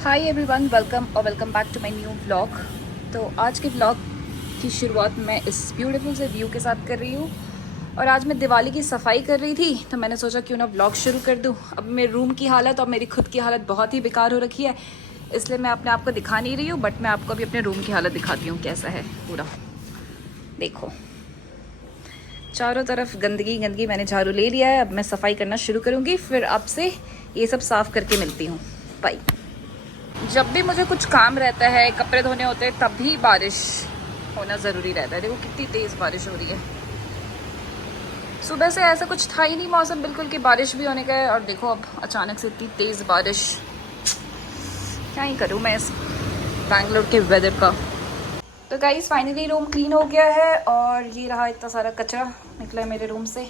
हाय everyone, welcome और welcome back to my new vlog. तो आज के व्लॉग की शुरुआत मैं इस ब्यूटीफुल से व्यू के साथ कर रही हूँ। और आज मैं दिवाली की सफाई कर रही थी तो मैंने सोचा क्यों ना व्लॉग शुरू कर दूँ। अब मेरे रूम की हालत और मेरी खुद की हालत बहुत ही बेकार हो रखी है, इसलिए मैं अपने आप को दिखा नहीं रही हूँ, बट मैं आपको अभी अपने रूम की हालत दिखाती हूँ कैसा है पूरा। देखो, चारों तरफ गंदगी गंदगी, मैंने झाड़ू ले लिया है। अब मैं सफाई करना शुरू करूँगी, फिर आपसे ये सब साफ़ करके मिलती हूँ। बाय। जब भी मुझे कुछ काम रहता है, कपड़े धोने होते हैं, तभी बारिश होना ज़रूरी रहता है। देखो कितनी तेज़ बारिश हो रही है। सुबह से ऐसा कुछ था ही नहीं मौसम बिल्कुल कि बारिश भी होने का है, और देखो अब अचानक से इतनी तेज़ बारिश। क्या ही करूँ मैं इस बैंगलोर के वेदर का। तो गाइस फाइनली रूम क्लीन हो गया है, और ये रहा इतना सारा कचरा निकला है मेरे रूम से।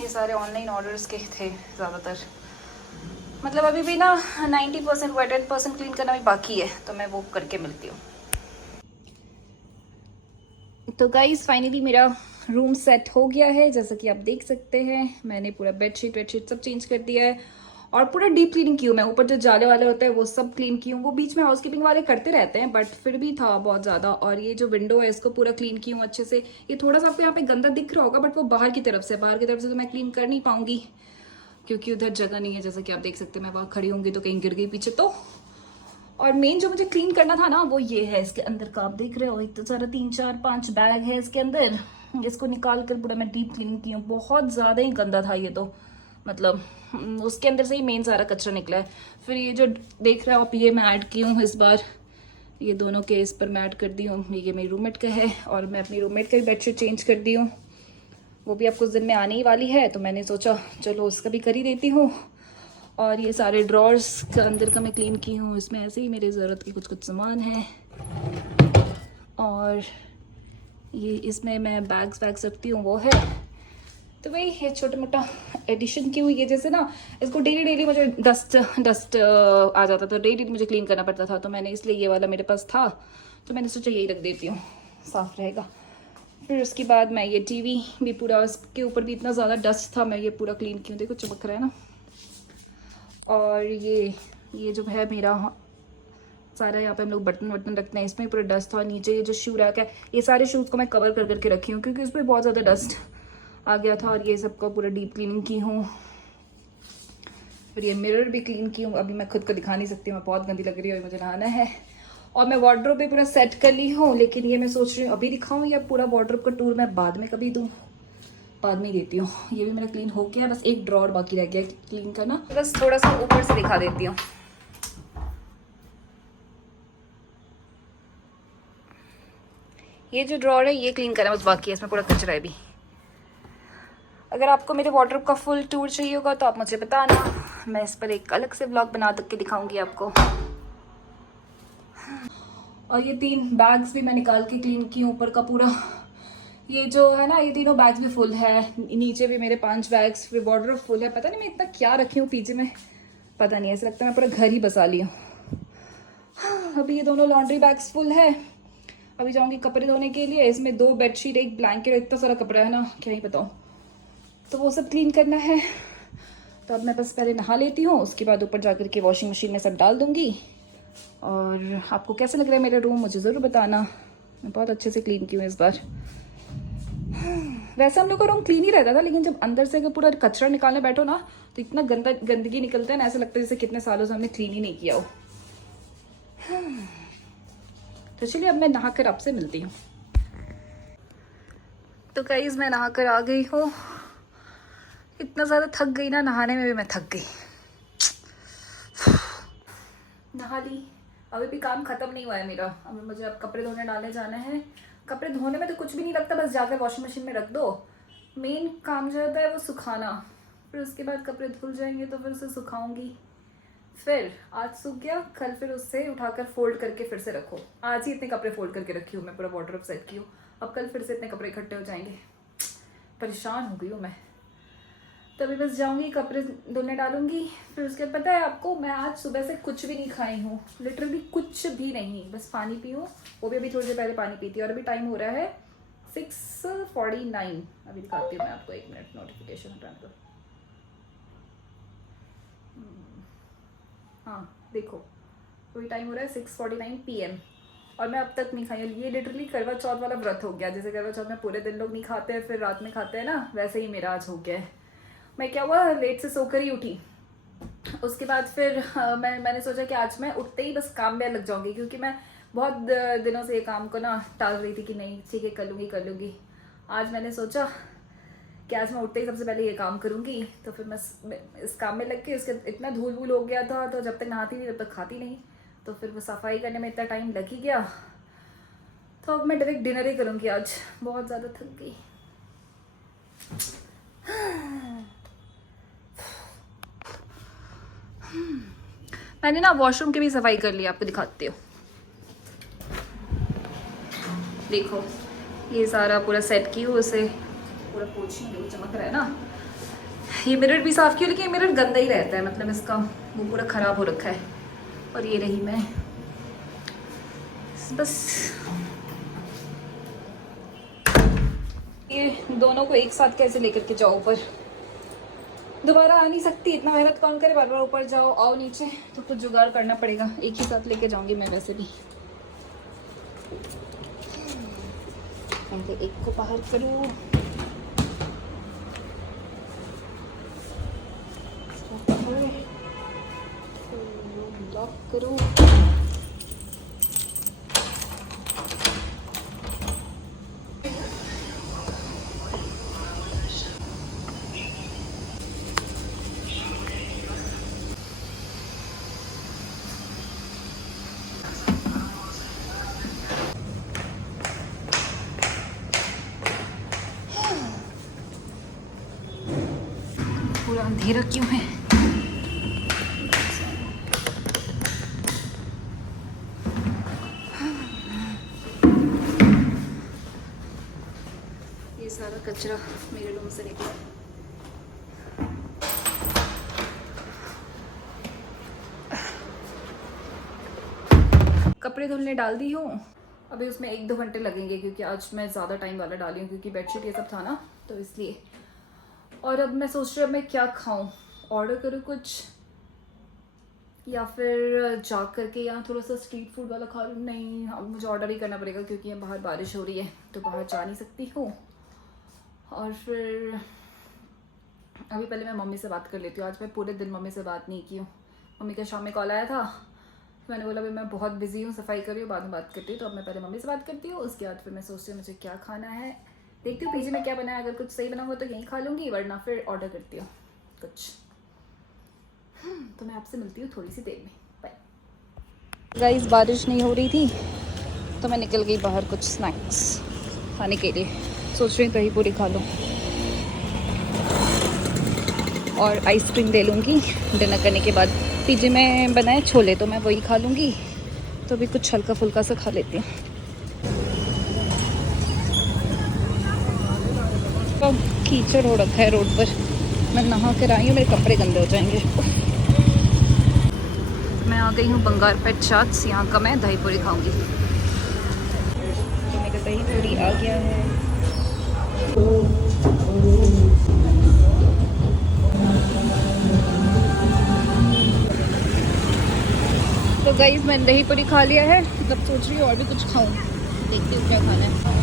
ये सारे ऑनलाइन ऑर्डर्स के थे ज़्यादातर, मतलब अभी भी ना 90% हुआ, 10% क्लीन करना भी बाकी है, तो मैं वो करके मिलती हूँ। तो गाइस फाइनली मेरा रूम सेट हो गया है, जैसा कि आप देख सकते हैं। मैंने पूरा बेडशीट सब चेंज कर दिया है, और पूरा डीप क्लीनिंग की हूँ मैं। ऊपर जो जाले वाले होते हैं वो सब क्लीन की हूँ। वो बीच में हाउसकीपिंग वाले करते रहते हैं, बट फिर भी था बहुत ज़्यादा। और ये जो विंडो है इसको पूरा क्लीन की हूँ अच्छे से। ये थोड़ा सा आपको यहाँ पे गंदा दिख रहा होगा, बट वो बाहर की तरफ से तो मैं क्लीन कर नहीं पाऊंगी, क्योंकि उधर जगह नहीं है। जैसा कि आप देख सकते हैं, मैं वहाँ खड़ी होंगी तो कहीं गिर गई पीछे तो। और मेन जो मुझे क्लीन करना था ना, वो ये है इसके अंदर का। आप देख रहे हो, एक तो सारा 3 4 5 बैग है इसके अंदर। इसको निकाल कर पूरा मैं डीप क्लीनिंग की हूँ। बहुत ज़्यादा ही गंदा था ये तो, मतलब उसके अंदर से ही मेन सारा कचरा निकला है। फिर ये जो देख रहे हो आप, ये मैं ऐड की हूँ इस बार। ये दोनों के इस पर मैं ऐड कर दी हूँ। ये मेरी रूममेट का है, और मैं अपनी रूममेट का भी बेडशीट चेंज कर दी हूँ। वो भी अब कुछ दिन में आने ही वाली है, तो मैंने सोचा चलो उसका भी कर ही देती हूँ। और ये सारे ड्रॉर्स का अंदर का मैं क्लीन की हूँ। इसमें ऐसे ही मेरे ज़रूरत के कुछ कुछ सामान है, और ये इसमें मैं बैग्स रखती हूँ वो है। तो वही ये छोटा मोटा एडिशन की हुई है। जैसे ना इसको डेली डेली मुझे डस्ट डस्ट आ जाता था, डेली मुझे क्लीन करना पड़ता था, तो मैंने इसलिए ये वाला मेरे पास था, तो मैंने सोचा यही रख देती हूँ, साफ़ रहेगा। फिर उसके बाद मैं ये टीवी भी पूरा, उसके ऊपर भी इतना ज़्यादा डस्ट था, मैं ये पूरा क्लीन की हूँ। देखो चमक रहा है ना। और ये जो है मेरा सारा, यहाँ पे हम लोग बर्तन वर्तन रखते हैं, इसमें पूरा डस्ट था। नीचे ये जो शू रैक है, ये सारे शूज़ को मैं कवर कर करके रखी हूँ, क्योंकि उस पर बहुत ज़्यादा डस्ट आ गया था। और ये सबका पूरा डीप क्लीनिंग की हूँ। फिर ये मिरर भी क्लीन की हूँ। अभी मैं खुद को दिखा नहीं सकती, मैं बहुत गंदी लग रही है, मुझे नहाना है। और मैं वार्डरोब भी पूरा सेट कर ली हूँ, लेकिन ये मैं सोच रही हूँ अभी दिखाऊँ या पूरा वार्डरोब का टूर मैं बाद में कभी दूँ। बाद में ही देती हूँ। ये भी मेरा क्लीन हो गया है, बस एक ड्रॉर बाकी रह गया क्लीन करना, बस थोड़ा सा ऊपर से दिखा देती हूँ। ये जो ड्रॉर है ये क्लीन करना बस बाकी है, इसमें पूरा कचरा है अभी। अगर आपको मेरे वार्डरोब का फुल टूर चाहिए होगा तो आप मुझे बताना, मैं इस पर एक अलग से ब्लॉग बना के दिखाऊंगी आपको। और ये 3 बैग्स भी मैं निकाल के क्लीन की हूँ, ऊपर का पूरा। ये जो है ना, ये तीनों बैग्स भी फुल है। नीचे भी मेरे 5 बैग्स, फिर वार्डरोब फुल है। पता नहीं मैं इतना क्या रखी हूँ पीछे में, पता नहीं, ऐसा लगता है मैं पूरा घर ही बसा ली हूँ। अभी ये दोनों लॉन्ड्री बैग्स फुल है। अभी जाऊंगी कपड़े धोने के लिए। इसमें 2 बेडशीट, एक ब्लैंकेट, इतना सारा कपड़ा है ना, क्या ही बताऊँ। तो वो सब क्लीन करना है। तो अब मैं बस पहले नहा लेती हूँ, उसके बाद ऊपर जाकर के वॉशिंग मशीन में सब डाल दूंगी। और आपको कैसा लग रहा है मेरा रूम, मुझे ज़रूर बताना। मैं बहुत अच्छे से क्लीन की हूँ इस बार। वैसे हम लोग का रूम क्लीन ही रहता था, लेकिन जब अंदर से अगर पूरा कचरा निकालने बैठो ना, तो इतना गंदगी निकलता है ना, ऐसा लगता है जैसे कितने सालों से हमने क्लीन ही नहीं किया हो। तो चलिए अब मैं नहाकर आपसे मिलती हूँ। तो गाइस मैं नहाकर आ गई हूँ। इतना ज़्यादा थक गई ना, नहाने में भी मैं थक गई। नहा ली। अभी भी काम खत्म नहीं हुआ है मेरा। अभी मुझे अब कपड़े धोने डालने जाना है। कपड़े धोने में तो कुछ भी नहीं लगता, बस जाकर वॉशिंग मशीन में रख दो। मेन काम जो होता है वो सुखाना। फिर उसके बाद कपड़े धुल जाएंगे तो फिर उसे सुखाऊंगी। फिर आज सूख गया, कल फिर उससे उठाकर फोल्ड करके फिर से रखो। आज ही इतने कपड़े फोल्ड करके रखी हूँ मैं, पूरा वार्डरोब सेट की हूँ। अब कल फिर से इतने कपड़े इकट्ठे हो जाएंगे। परेशान हो गई हूँ मैं। तभी बस जाऊंगी, कपड़े धुलने डालूंगी। फिर उसके बाद पता है आपको, मैं आज सुबह से कुछ भी नहीं खाई हूँ, लिटरली कुछ भी नहीं, बस पानी पी हूँ। वो भी अभी थोड़ी देर पहले पानी पी थी। और अभी टाइम हो रहा है 6:49। अभी दिखाती हूँ मैं आपको, 1 मिनट नोटिफिकेशन हटाने दो। हाँ देखो, वही टाइम हो रहा है 6:49 PM और मैं अब तक नहीं खाई। ये लिटरली करवा चौथ वाला व्रत हो गया। जैसे करवा चौथ में पूरे दिन लोग नहीं खाते हैं, फिर रात में खाते हैं ना, वैसे ही मेरा आज हो गया है। मैं क्या हुआ, लेट से सोकर ही उठी। उसके बाद फिर मैंने सोचा कि आज मैं उठते ही बस काम में लग जाऊंगी, क्योंकि मैं बहुत दिनों से ये काम को ना टाल रही थी कि नहीं ठीक है कर लूँगी। आज मैंने सोचा कि आज मैं उठते ही सबसे पहले ये काम करूँगी। तो फिर मैं इस काम में लग के, इसके इतना धूल वूल हो गया था, तो जब तक नहाती नहीं तब तक खाती नहीं, तो फिर वो सफाई करने में इतना टाइम लग ही गया। तो अब मैं डायरेक्ट डिनर ही करूँगी आज, बहुत ज़्यादा थक गई। मैंने ना वॉशरूम की भी सफाई कर ली, आपको दिखाती हूँ। देखो ये सारा पूरा सेट की हूँ, उसे पूरा पोछी हूँ, चमक रहा है ना। ये मिरर भी साफ किया, लेकिन ये मिरर गंदा ही रहता है, मतलब इसका वो पूरा ख़राब हो रखा है। और ये रही मैं, बस ये दोनों को एक साथ कैसे लेकर के जाओ ऊपर, दोबारा आ नहीं सकती, इतना मेहनत कौन करे, बार बार ऊपर जाओ आओ नीचे, तो कुछ जुगाड़ करना पड़ेगा। एक ही साथ लेके जाऊंगी मैं वैसे भी। पहले एक को बाहर करूँ, लॉक करूँ, पूरा अंधेरा क्यों है। ये सारा कचरा मेरे रूम से निकला। कपड़े धुलने डाल दी हूँ, अभी उसमें 1-2 घंटे लगेंगे, क्योंकि आज मैं ज़्यादा टाइम वाला डाली हूँ, क्योंकि बेडशीट ये सब था ना, तो इसलिए। और अब मैं सोच रही हूँ मैं क्या खाऊं, ऑर्डर करूँ कुछ, या फिर जा करके यहाँ थोड़ा सा स्ट्रीट फूड वाला खा लूँ। नहीं, अब मुझे ऑर्डर ही करना पड़ेगा, क्योंकि यहाँ बाहर बारिश हो रही है, तो बाहर जा नहीं सकती हूँ। और फिर अभी पहले मैं मम्मी से बात कर लेती हूँ। आज मैं पूरे दिन मम्मी से बात नहीं की हूँ। मम्मी का शाम में कॉल आया था, तो मैंने बोला भाई मैं बहुत बिजी हूँ, सफाई कर रही हूँ, बाद में बात करती हूँ। तो अब मैं पहले मम्मी से बात करती हूँ, उसके बाद फिर मैं सोचती हूँ मुझे क्या खाना है, देखती हूँ पीजी में क्या बनाया। अगर कुछ सही बना हुआ तो यहीं खा लूँगी, वरना फिर ऑर्डर करती हूँ कुछ। तो मैं आपसे मिलती हूँ थोड़ी सी देर में, बाय। गाइस बारिश नहीं हो रही थी, तो मैं निकल गई बाहर कुछ स्नैक्स खाने के लिए। सोच रही हूँ दही पूरी खा लूँ और आइसक्रीम ले लूँगी डिनर करने के बाद। पीजी में बनाए छोले, तो मैं वही खा लूँगी। तो अभी कुछ हल्का फुल्का सा खा लेती हूँ। तो कीचड़ हो रखा है रोड पर, मैं नहा कर आई हूँ, मेरे कपड़े गंदे हो जाएंगे। मैं आ गई हूँ बंगार पेट चाट्स, यहाँ का मैं दही पूरी खाऊंगी। तो मेरा दही पूरी आ गया है। तो गाइस मैंने दही पूरी खा लिया है, मतलब सोच रही हूँ और भी कुछ खाऊं, देखती हूँ क्या खाना है।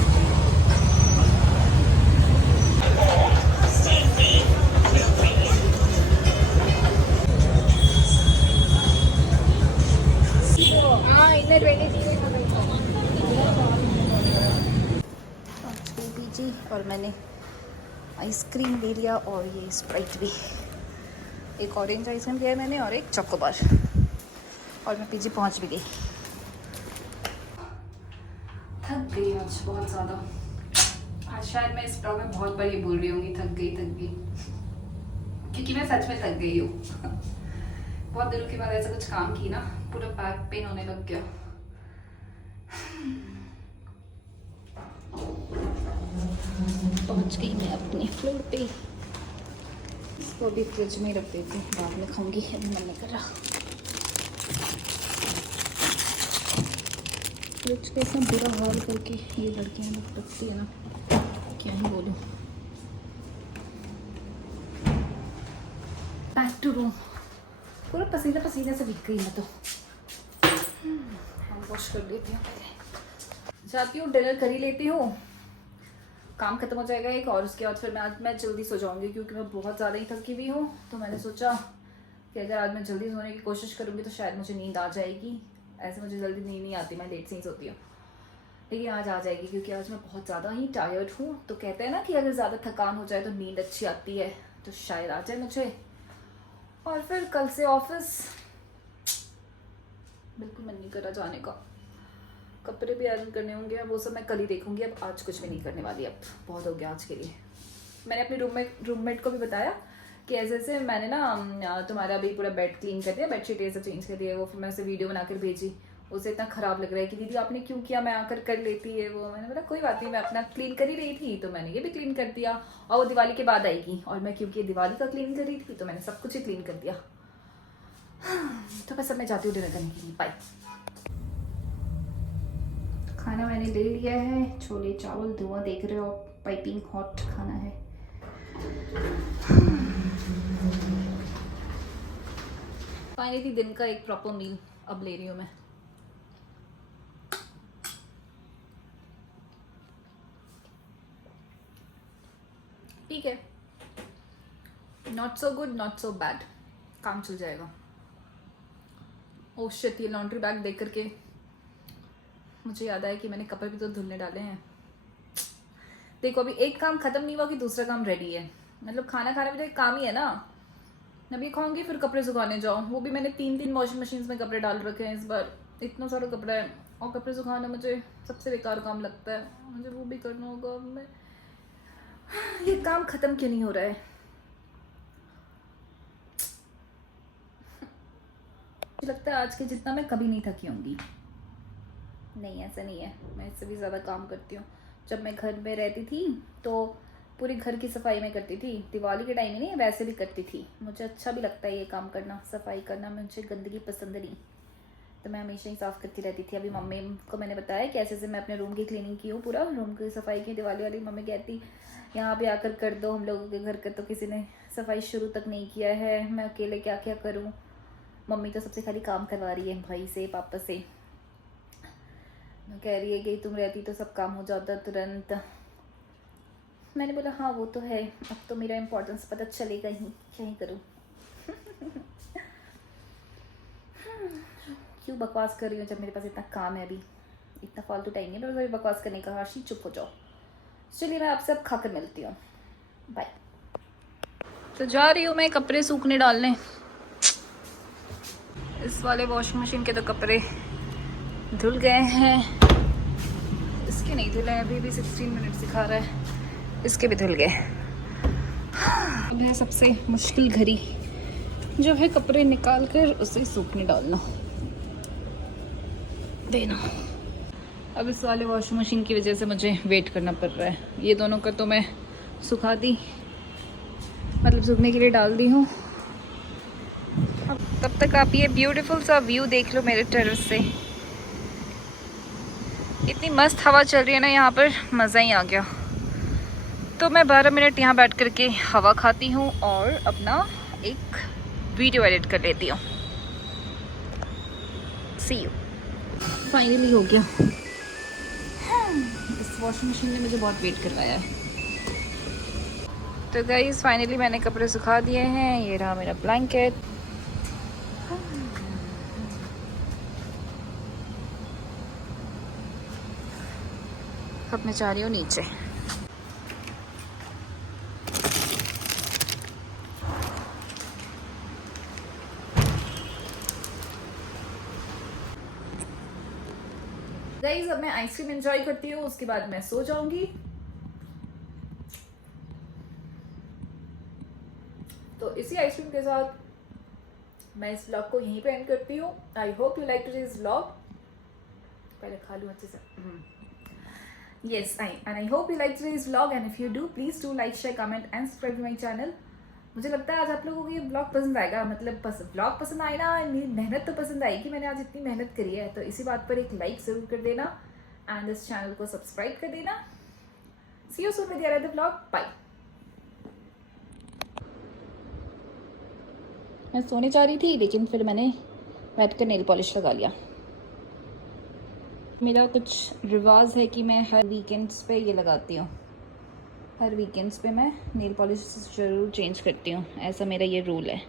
पीजी और मैंने आइसक्रीम ले लिया, और ये स्प्राइट भी, एक ऑरेंज आइसक्रीम लिया मैंने और एक चॉकोबार, और मैं पीजी पहुंच भी गई। थक गई आज बहुत ज़्यादा। आज शायद मैं इस ब्लॉग में बहुत बार ये बोल रही होंगी थक गई, क्योंकि मैं सच में थक गई हूँ। बहुत दिनों के बाद ऐसा कुछ काम की ना, पूरा बैक पेन होने लग गया। पहुंच गई मैं अपने फ्लोर पे। इसको अभी फ्रिज में रख देती हूँ, बाद में खाऊंगी, अभी मन नहीं कर रहा। फ्रिज का इतना बुरा हाल करके ये लड़कियाँ लोग रखती है ना, क्या ही बोलूँ। Back to room. पूरा पसीने पसीने से भीग गई मैं तो। हैंड वॉश कर लेती हूँ पहले, जाती हूँ डिनर कर ही लेती हूँ, काम खत्म हो जाएगा एक, और उसके बाद फिर मैं जल्दी सो जाऊँगी क्योंकि मैं बहुत ज़्यादा ही थकी हुई हूँ। तो मैंने सोचा कि अगर आज मैं जल्दी सोने की कोशिश करूँगी तो शायद मुझे नींद आ जाएगी। ऐसे मुझे जल्दी नींद नहीं आती, मैं लेट से ही सोती हूँ, लेकिन आज आ जाएगी क्योंकि आज मैं बहुत ज़्यादा ही टायर्ड हूँ। तो कहते हैं ना कि अगर ज़्यादा थकान हो जाए तो नींद अच्छी आती है, तो शायद आ जाए मुझे। और फिर कल से ऑफिस, बिल्कुल मन नहीं कर रहा जाने का। कपड़े भी आयरन करने होंगे, वो सब मैं कल ही देखूंगी, अब आज कुछ भी नहीं करने वाली, अब बहुत हो गया आज के लिए। मैंने अपने रूममेट को भी बताया कि ऐसे ऐसे मैंने ना तुम्हारा अभी पूरा बेड क्लीन कर दिया, बेडशीट ये सब चेंज कर दिया। वो फिर मैं उसे वीडियो बनाकर भेजी, उसे इतना ख़राब लग रहा है कि दीदी आपने क्यों किया, मैं आकर कर लेती है वो। मैंने बोला कोई बात नहीं, मैं अपना क्लीन कर ही रही थी तो मैंने ये भी क्लीन कर दिया, और वो दिवाली के बाद आएगी, और मैं क्योंकि दिवाली का क्लीन कर रही थी तो मैंने सब कुछ ही क्लीन कर दिया। तो बस अब मैं जाती हूँ डिनर करने के लिए, बाय। खाना मैंने ले लिया है, छोले चावल, धुआं देख रहे हो, पाइपिंग हॉट खाना है। फाइनली दिन का एक प्रॉपर मील अब ले रही हूँ मैं। ठीक है, not so good not so bad, काम चल जाएगा। ओह शिट, ये लॉन्ड्री बैग देख करके मुझे याद आया कि मैंने कपड़े भी तो धुलने डाले हैं। देखो अभी एक काम खत्म नहीं हुआ कि दूसरा काम रेडी है, मतलब खाना खाना भी तो एक काम ही है ना। अभी खाऊंगी फिर कपड़े सुखाने जाओ, वो भी मैंने 3 वॉशिंग मशीन में कपड़े डाल रखे हैं इस बार, इतना सारा कपड़ा है। और कपड़े सुखाना मुझे सबसे बेकार काम लगता है, मुझे वो भी करना होगा। मैं ये काम खत्म क्यों नहीं हो रहा है? मुझे लगता है आज के जितना मैं कभी नहीं थकी होंगी। नहीं ऐसा नहीं है, मैं इससे भी ज़्यादा काम करती हूँ। जब मैं घर में रहती थी तो पूरी घर की सफाई में करती थी, दिवाली के टाइम ही नहीं वैसे भी करती थी। मुझे अच्छा भी लगता है ये काम करना, सफाई करना, मुझे गंदगी पसंद नहीं, तो मैं हमेशा ही साफ़ करती रहती थी। अभी मम्मी को मैंने बताया कि ऐसे मैं अपने रूम की क्लीनिंग की हूँ, पूरा रूम की सफाई की दिवाली वाली। मम्मी कहती यहाँ पे आकर कर दो, हम लोगों के घर का तो किसी ने सफाई शुरू तक नहीं किया है, मैं अकेले क्या क्या करूँ। मम्मी तो सबसे खाली काम करवा रही है, भाई से पापा से। कह रही है कि तुम रहती तो सब काम हो जाता तुरंत। मैंने बोला हाँ वो तो है, अब तो मेरा इम्पोर्टेंस पता चलेगा ही, क्या ही करूँ। क्यों बकवास कर रही हूँ जब मेरे पास इतना काम है, अभी इतना फालतू टाइम नहीं है मेरे पास बकवास करने का। हाशी चुप हो जाओ। चलिए मैं आपसे अब खाकर मिलती हूँ, बाय। तो जा रही हूँ मैं कपड़े सूखने डालने। इस वाले वॉशिंग मशीन के तो कपड़े धुल गए हैं, इसके नहीं धुले, अभी भी 16 मिनट सिखा रहा है, इसके भी धुल गए। अब है सबसे मुश्किल घड़ी, जो है कपड़े निकाल कर उसे सूखने डालना देना। अब इस वाले वॉशिंग मशीन की वजह से मुझे वेट करना पड़ रहा है। ये दोनों का तो मैं सुखा दी, मतलब सूखने के लिए डाल दी हूँ। अब तब तक आप ये ब्यूटीफुल सा व्यू देख लो मेरे टेरेस से। इतनी मस्त हवा चल रही है ना यहाँ पर, मज़ा ही आ गया। तो मैं 12 मिनट यहाँ बैठ करके हवा खाती हूँ और अपना एक वीडियो एडिट कर लेती हूँ। सी यू। फाइनली हो गया, इस वॉशिंग मशीन ने मुझे बहुत वेट करवाया है। तो गाइस फाइनली मैंने कपड़े सुखा दिए हैं, ये रहा मेरा ब्लैंकेट। अब मैं जा रही हूँ नीचे। गाइस अब मैं आइसक्रीम एंजॉय करती हूँ, उसके बाद मैं सो जाऊंगी। तो इसी आइसक्रीम के साथ मैं इस व्लॉग को यहीं पे एंड करती हूँ। I hope you like today's vlog. पहले खा लूँ अच्छे से। Yes, I hope you like today's vlog, and if you do, please do like, share, comment and subscribe to my channel. मुझे लगता है आज आप लोगों को ये ब्लॉग पसंद आएगा, मतलब ब्लॉग पसंद आए ना, मेहनत तो पसंद आएगी, मैंने आज इतनी मेहनत करी है, तो इसी बात पर एक लाइक ज़रूर कर देना एंड इस चैनल को सब्सक्राइब कर देना। See you soon with another blog, bye. मैं सोने जा रही थी लेकिन फिर मैंने बैठ कर नेल पॉलिश लगा लिया। मेरा कुछ रिवाज है कि मैं हर वीकेंड्स पे ये लगाती हूँ, हर वीकेंड्स पे मैं नेल पॉलिश ज़रूर चेंज करती हूँ, ऐसा मेरा ये रूल है।